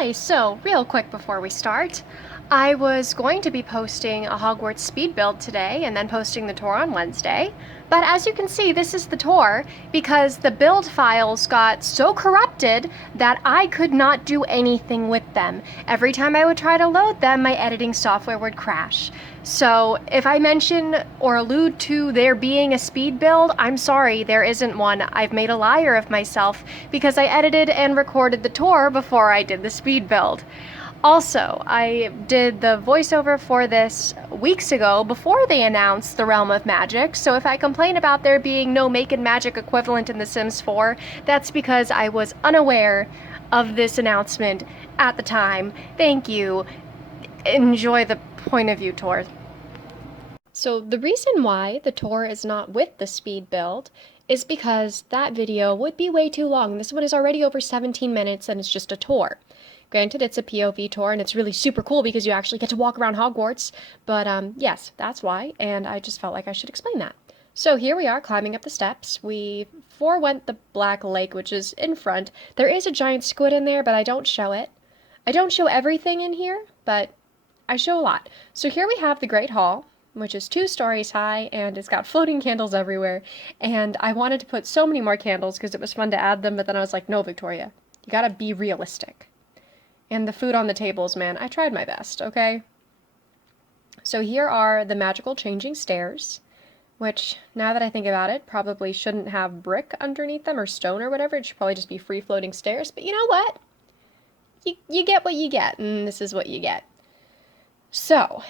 Hi, so real quick before we start, I was going to be posting a Hogwarts speed build today and then posting the tour on Wednesday, but as you can see, this is the tour because the build files got so corrupted that I could not do anything with them. Every time I would try to load them, my editing software would crash. So if I mention or allude to there being a speed build, I'm sorry, there isn't one. I've made a liar of myself because I edited and recorded the tour before I did the speed build. Also, I did the voiceover for this weeks ago before they announced the Realm of Magic, so if I complain about there being no Make and Magic equivalent in The Sims 4, that's because I was unaware of this announcement at the time. Thank you. Enjoy the point of view tour. So the reason why the tour is not with the speed build is because that video would be way too long. This one is already over 17 minutes and it's just a tour. Granted, it's a POV tour and it's really super cool because you actually get to walk around Hogwarts, but yes, that's why, and I just felt like I should explain that. So here we are climbing up the steps. We forewent the Black Lake, which is in front. There is a giant squid in there, but I don't show it. I don't show everything in here, but I show a lot. So here we have the Great Hall, which is 2 stories high, and it's got floating candles everywhere, and I wanted to put so many more candles because it was fun to add them, but then I was like, no, Victoria, you gotta be realistic. And the food on the tables, man, I tried my best, okay? So here are the magical changing stairs, which, now that I think about it, probably shouldn't have brick underneath them or stone or whatever. It should probably just be free-floating stairs, but you know what? You get what you get, and this is what you get. So,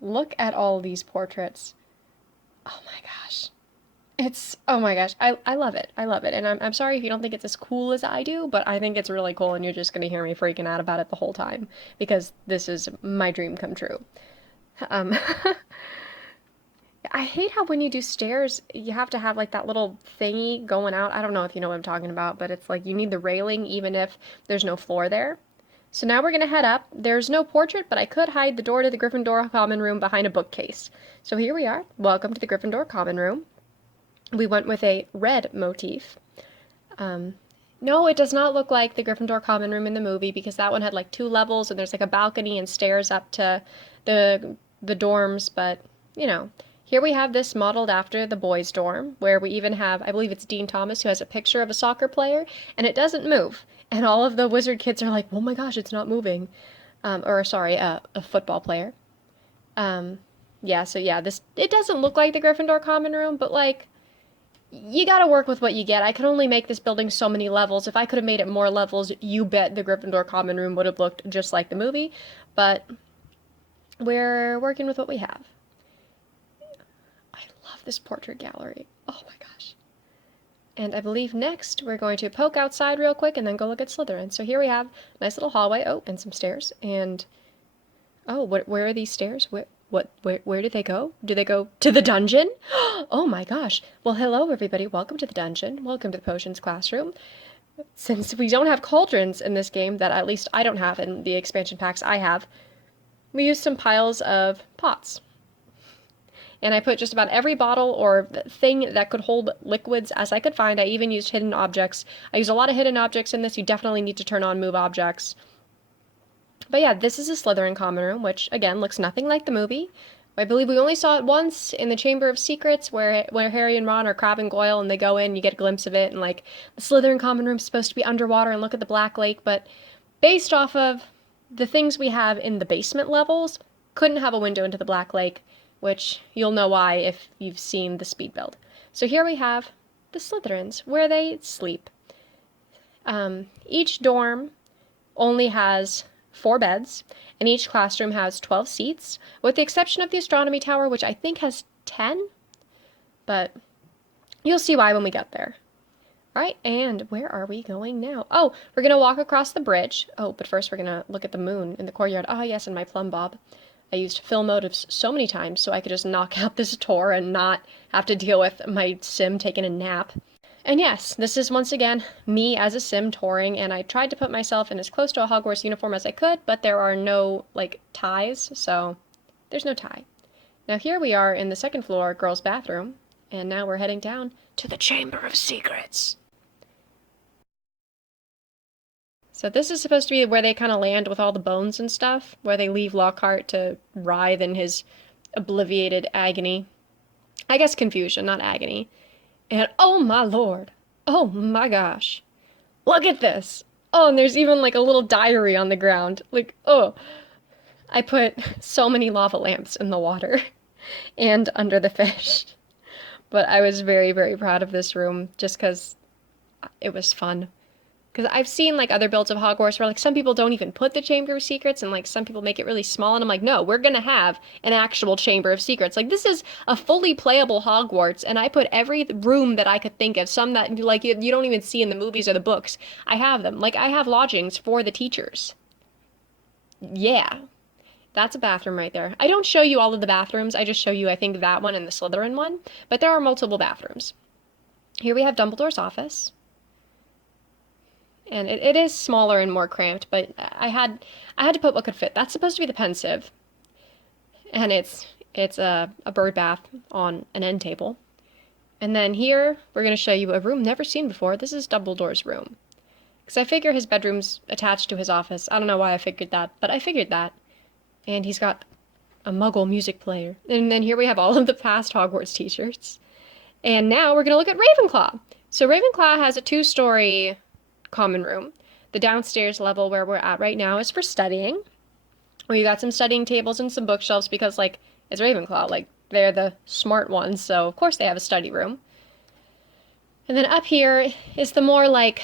look at all these portraits. Oh my gosh. Oh my gosh, I love it. I love it. And I'm sorry if you don't think it's as cool as I do, but I think it's really cool and you're just gonna hear me freaking out about it the whole time because this is my dream come true. Um, I hate how when you do stairs, you have to have like that little thingy going out. I don't know if you know what I'm talking about, but it's like you need the railing even if there's no floor there. So now we're gonna head up. There's no portrait, but I could hide the door to the Gryffindor common room behind a bookcase. So here we are. Welcome to the Gryffindor common room. We went with a red motif. No, it does not look like the Gryffindor common room in the movie because that one had like 2 levels and there's like a balcony and stairs up to the dorms, but you know. Here we have this modeled after the boys' dorm, where we even have, I believe it's Dean Thomas, who has a picture of a soccer player, and it doesn't move. And all of the wizard kids are like, oh my gosh, it's not moving. A football player. Yeah, so yeah, it doesn't look like the Gryffindor common room, but like, you gotta work with what you get. I can only make this building so many levels. If I could have made it more levels, you bet the Gryffindor common room would have looked just like the movie, but we're working with what we have. I love this portrait gallery. Oh my gosh. And I believe next we're going to poke outside real quick and then go look at Slytherin. So here we have a nice little hallway. Oh, and some stairs. And oh, where are these stairs? Where do they go? Do they go to the dungeon? Oh my gosh. Well, hello everybody. Welcome to the dungeon. Welcome to the potions classroom. Since we don't have cauldrons in this game, that at least I don't have in the expansion packs I have, we used some piles of pots. And I put just about every bottle or thing that could hold liquids as I could find. I even used hidden objects. I use a lot of hidden objects in this. You definitely need to turn on move objects. But yeah, this is a Slytherin common room, which, again, looks nothing like the movie. I believe we only saw it once in the Chamber of Secrets, where Harry and Ron are Crabbe and Goyle, and they go in, you get a glimpse of it, and, like, the Slytherin common room's supposed to be underwater and look at the Black Lake, but based off of the things we have in the basement levels, couldn't have a window into the Black Lake, which you'll know why if you've seen the speed build. So here we have the Slytherins, where they sleep. Each dorm only has 4 beds, and each classroom has 12 seats, with the exception of the astronomy tower, which I think has 10, but you'll see why when we get there. All right, and where are we going now? Oh, we're going to walk across the bridge. Oh, but first we're going to look at the moon in the courtyard. Ah, yes, and my plumb bob. I used fill motives so many times so I could just knock out this tour and not have to deal with my sim taking a nap. And yes, this is once again me as a sim touring, and I tried to put myself in as close to a Hogwarts uniform as I could, but there are no, like, ties, so there's no tie. Now here we are in the 2nd floor girls' bathroom, and now we're heading down to the Chamber of Secrets. So this is supposed to be where they kind of land with all the bones and stuff, where they leave Lockhart to writhe in his obliviated agony. I guess confusion, not agony. And oh my lord, oh my gosh, look at this. Oh, and there's even like a little diary on the ground. Like, oh, I put so many lava lamps in the water and under the fish. But I was very, very proud of this room just because it was fun. Because I've seen like other builds of Hogwarts where like some people don't even put the Chamber of Secrets and like some people make it really small and I'm like, no, we're gonna have an actual Chamber of Secrets. Like this is a fully playable Hogwarts and I put every room that I could think of, some that like you don't even see in the movies or the books. I have them. Like I have lodgings for the teachers. Yeah. That's a bathroom right there. I don't show you all of the bathrooms. I just show you, I think, that one and the Slytherin one. But there are multiple bathrooms. Here we have Dumbledore's office. And it is smaller and more cramped, but I had to put what could fit. That's supposed to be the pensive. And it's a bird bath on an end table. And then here, we're going to show you a room never seen before. This is Dumbledore's room. Because I figure his bedroom's attached to his office. I don't know why I figured that, but I figured that. And he's got a Muggle music player. And then here we have all of the past Hogwarts t-shirts. And now we're going to look at Ravenclaw. So Ravenclaw has a 2-story common room. The downstairs level where we're at right now is for studying. We got some studying tables and some bookshelves because, like, it's Ravenclaw. Like, they're the smart ones, so of course they have a study room. And then up here is the more, like,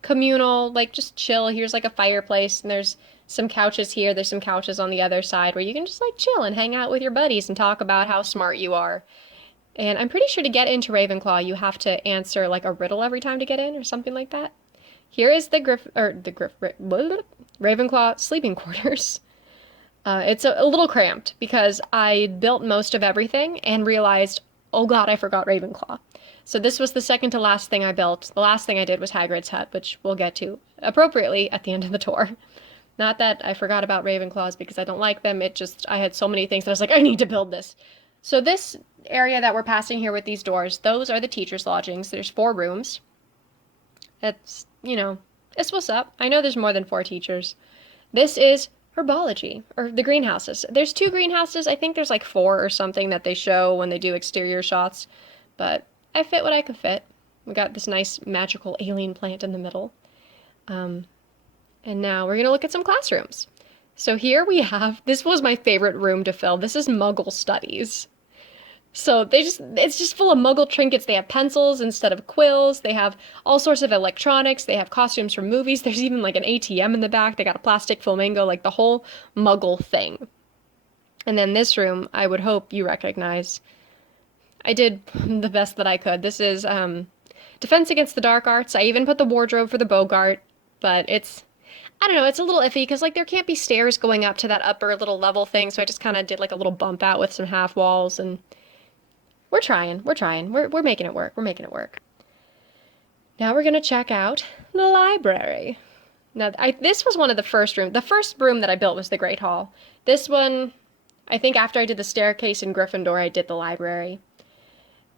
communal, like, just chill. Here's, like, a fireplace, and there's some couches here. There's some couches on the other side where you can just, like, chill and hang out with your buddies and talk about how smart you are. And I'm pretty sure to get into Ravenclaw, you have to answer, like, a riddle every time to get in or something like that. Here is the Ravenclaw sleeping quarters. It's a little cramped because I built most of everything and realized, oh god, I forgot Ravenclaw. So this was the second to last thing I built. The last thing I did was Hagrid's hut, which we'll get to appropriately at the end of the tour. Not that I forgot about Ravenclaws because I don't like them, it just, I had so many things that I was like, I need to build this. So this area that we're passing here with these doors, those are the teachers' lodgings. There's 4 rooms. It's, you know, it's what's up. I know there's more than 4 teachers. This is herbology, or the greenhouses. There's 2 greenhouses. I think there's like 4 or something that they show when they do exterior shots. But I fit what I could fit. We got this nice magical alien plant in the middle. And now we're going to look at some classrooms. So here we have, this was my favorite room to fill. This is Muggle Studies. So it's just full of Muggle trinkets. They have pencils instead of quills. They have all sorts of electronics. They have costumes from movies. There's even like an ATM in the back. They got a plastic flamingo, like the whole Muggle thing. And then this room, I would hope you recognize. I did the best that I could. This is Defense Against the Dark Arts. I even put the wardrobe for the Bogart, but it's, I don't know, it's a little iffy because like there can't be stairs going up to that upper little level thing, so I just kind of did like a little bump out with some half walls, and we're trying. We're making it work. We're making it work. Now we're going to check out the library. Now, this was one of the first rooms. The first room that I built was the Great Hall. This one, I think after I did the staircase in Gryffindor, I did the library.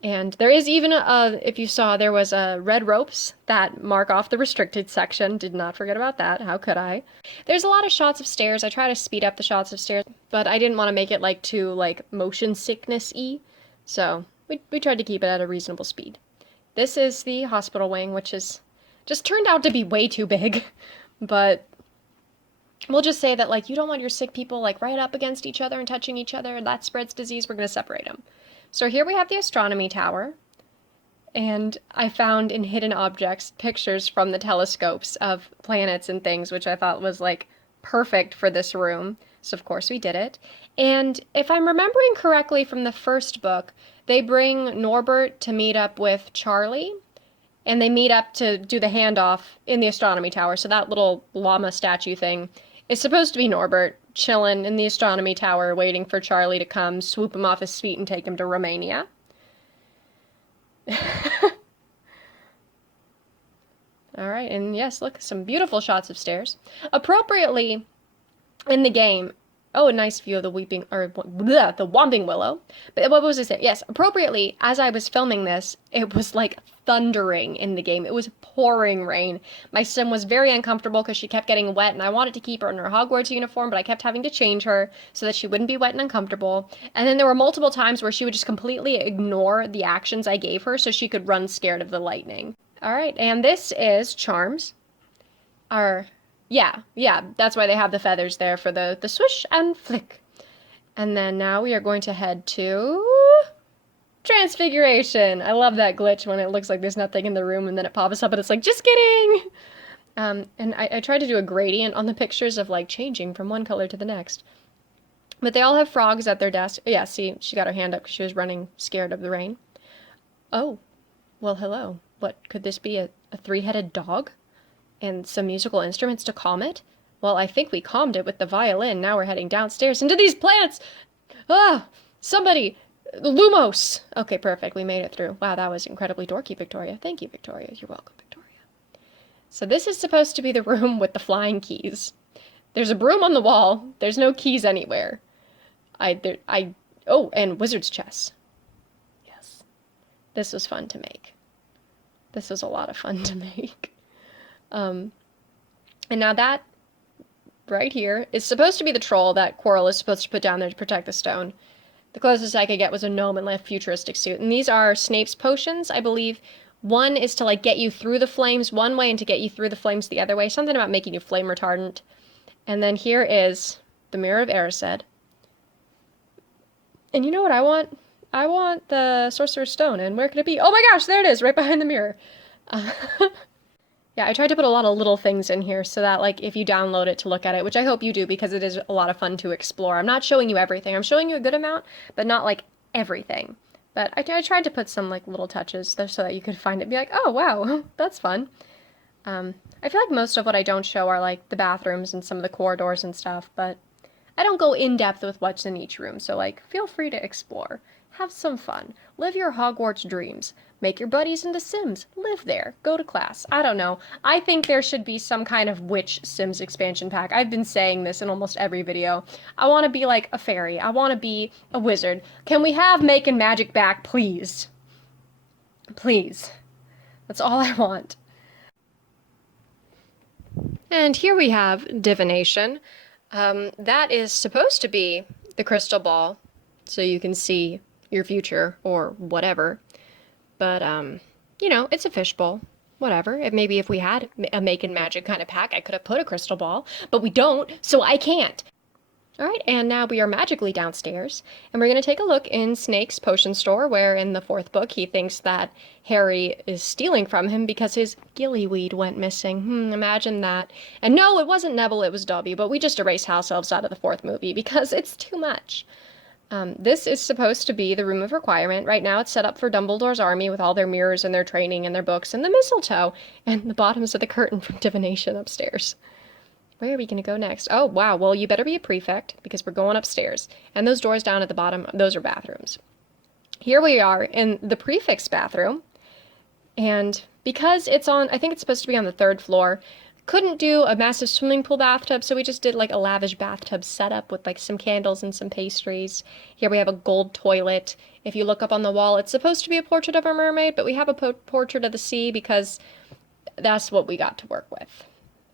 And there is even if you saw, there was red ropes that mark off the restricted section. Did not forget about that. How could I? There's a lot of shots of stairs. I try to speed up the shots of stairs, but I didn't want to make it like too like motion sickness-y. So we tried to keep it at a reasonable speed. This is the hospital wing, which is just turned out to be way too big. But we'll just say that like you don't want your sick people like right up against each other and touching each other. That spreads disease. We're going to separate them. So here we have the astronomy tower, and I found in hidden objects pictures from the telescopes of planets and things, which I thought was like perfect for this room. So of course we did it. And if I'm remembering correctly from the first book, they bring Norbert to meet up with Charlie, and they meet up to do the handoff in the astronomy tower. So that little llama statue thing is supposed to be Norbert chilling in the astronomy tower waiting for Charlie to come swoop him off his feet and take him to Romania. All right, and yes, look, some beautiful shots of stairs. Appropriately in the game, oh, a nice view of the the Whomping Willow. But what was I saying? Yes, appropriately, as I was filming this, it was like thundering in the game. It was pouring rain. My sim was very uncomfortable because she kept getting wet, and I wanted to keep her in her Hogwarts uniform, but I kept having to change her so that she wouldn't be wet and uncomfortable. And then there were multiple times where she would just completely ignore the actions I gave her so she could run scared of the lightning. All right, and this is Charms. Yeah, that's why they have the feathers there for the swish and flick. And then now we are going to head to Transfiguration. I love that glitch when it looks like there's nothing in the room and then it pops up and it's like, just kidding! And I tried to do a gradient on the pictures of like changing from one color to the next. But they all have frogs at their desk. Yeah, see, she got her hand up because she was running scared of the rain. Oh, well, hello. What, could this be a three-headed dog? And some musical instruments to calm it? Well, I think we calmed it with the violin. Now we're heading downstairs into these plants! Ah! Somebody! Lumos! Okay, perfect. We made it through. Wow, that was incredibly dorky, Victoria. Thank you, Victoria. You're welcome, Victoria. So this is supposed to be the room with the flying keys. There's a broom on the wall. There's no keys anywhere. Oh, and wizard's chess. Yes. This was fun to make. This was a lot of fun to make. And now that right here is supposed to be the troll that Quirrell is supposed to put down there to protect the stone. The closest I could get was a gnome in like a futuristic suit. And these are Snape's potions, I believe. One is to like get you through the flames one way and to get you through the flames the other way. Something about making you flame retardant. And then here is the Mirror of Erised. And you know what I want? I want the Sorcerer's Stone. And where could it be? Oh my gosh, there it is, right behind the mirror. Yeah, I tried to put a lot of little things in here so that, like, if you download it to look at it, which I hope you do because it is a lot of fun to explore. I'm not showing you everything. I'm showing you a good amount, but not, like, everything. But I tried to put some, like, little touches there so that you could find it and be like, oh, wow, that's fun. I feel like most of what I don't show are, like, the bathrooms and some of the corridors and stuff, but I don't go in depth with what's in each room, so, like, feel free to explore. Have some fun. Live your Hogwarts dreams. Make your buddies into Sims. Live there. Go to class. I don't know. I think there should be some kind of witch Sims expansion pack. I've been saying this in almost every video. I want to be like a fairy. I want to be a wizard. Can we have making magic back, please? Please. That's all I want. And here we have divination. That is supposed to be the crystal ball, so you can see your future or whatever. But, you know, it's a fishbowl. Whatever. Maybe if we had a making magic kind of pack, I could have put a crystal ball, but we don't, so I can't. All right, and now we are magically downstairs, and we're going to take a look in Snake's potion store, where in the 4th book he thinks that Harry is stealing from him because his gillyweed went missing. Imagine that. And no, it wasn't Neville, it was Dobby, but we just erased house elves out of the 4th movie because it's too much. This is supposed to be the room of requirement. Right now it's set up for Dumbledore's army with all their mirrors and their training and their books and the mistletoe and the bottoms of the curtain from divination upstairs. Where are we going to go next? Oh, wow. Well, you better be a prefect because we're going upstairs. And those doors down at the bottom, those are bathrooms. Here we are in the prefect's bathroom. And because it's on, I think it's supposed to be on the 3rd floor, couldn't do a massive swimming pool bathtub, so we just did like a lavish bathtub setup with like some candles and some pastries. Here we have a gold toilet. If you look up on the wall, it's supposed to be a portrait of a mermaid, but we have a portrait of the sea because that's what we got to work with.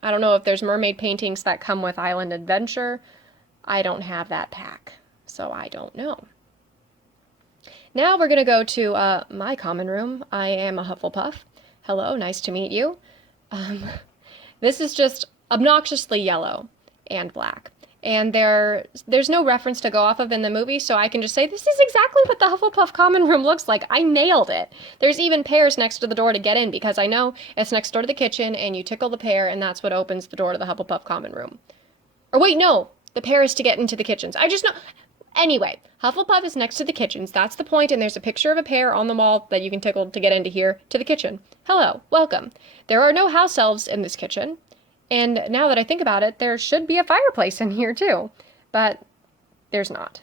I don't know if there's mermaid paintings that come with Island Adventure. I don't have that pack, so I don't know. Now we're going to go to my common room. I am a Hufflepuff. Hello, nice to meet you. This is just obnoxiously yellow and black. And there's no reference to go off of in the movie, so I can just say this is exactly what the Hufflepuff common room looks like. I nailed it. There's even pears next to the door to get in, because I know it's next door to the kitchen, and you tickle the pear, and that's what opens the door to the Hufflepuff common room. Or wait, no, the pear is to get into the kitchens. I just know. Anyway, Hufflepuff is next to the kitchens. That's the point, and there's a picture of a pear on the wall that you can tickle to get into here, to the kitchen. Hello, welcome. There are no house elves in this kitchen. And now that I think about it, there should be a fireplace in here too, but there's not.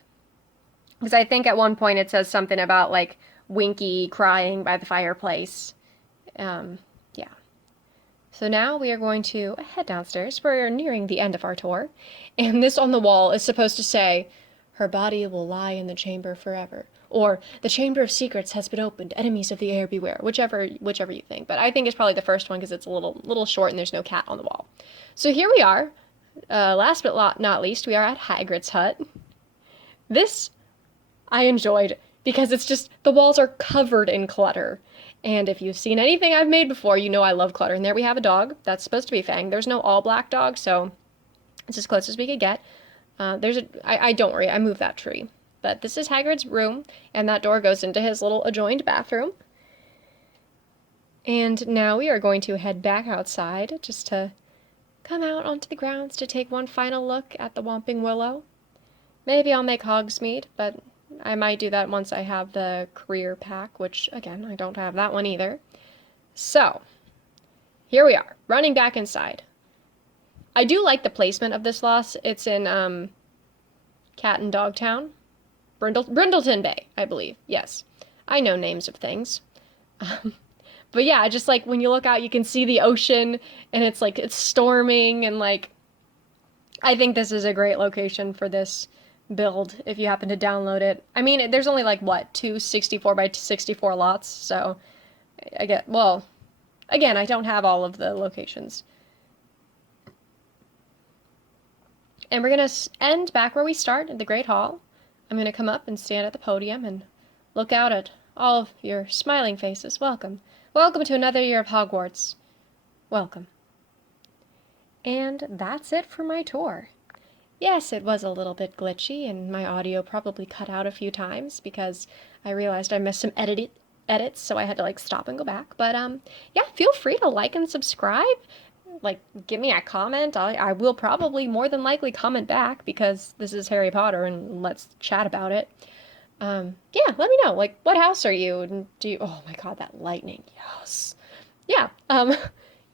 Because I think at one point it says something about like Winky crying by the fireplace. Yeah. So now we are going to head downstairs. We're nearing the end of our tour. And this on the wall is supposed to say, her body will lie in the chamber forever. or the Chamber of Secrets has been opened, enemies of the air beware, whichever you think. But I think it's probably the first one because it's a little short and there's no cat on the wall. So here we are. Last but not least, we are at Hagrid's hut. This I enjoyed because it's just the walls are covered in clutter. And if you've seen anything I've made before, you know I love clutter. And there we have a dog. That's supposed to be Fang. There's no all black dog, so it's as close as we could get. Don't worry, I moved that tree. But this is Hagrid's room, and that door goes into his little adjoined bathroom. And now we are going to head back outside just to come out onto the grounds to take one final look at the Whomping Willow. Maybe I'll make Hogsmeade, but I might do that once I have the career pack, which, again, I don't have that one either. So, here we are, running back inside. I do like the placement of this loss. It's in, Cat and Dog Town. Brindleton Bay, I believe. Yes. I know names of things. But yeah, just like when you look out, you can see the ocean, and it's like, it's storming, and like, I think this is a great location for this build if you happen to download it. I mean, there's only like, what, 264 by 64 lots, so well, again, I don't have all of the locations. And we're going to end back where we start, at the Great Hall. I'm going to come up and stand at the podium and look out at all of your smiling faces. Welcome. Welcome to another year of Hogwarts. Welcome. And that's it for my tour. Yes, it was a little bit glitchy, and my audio probably cut out a few times because I realized I missed some edits, so I had to like stop and go back. But yeah, feel free to like and subscribe. Like, give me a comment. I will probably more than likely comment back because this is Harry Potter and let's chat about it. Yeah, let me know. Like, what house are you? And oh my god, that lightning. Yes. Yeah.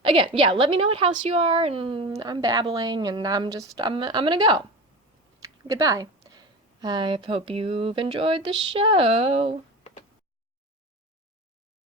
Again, yeah, let me know what house you are, and I'm babbling, and I'm gonna go. Goodbye. I hope you've enjoyed the show.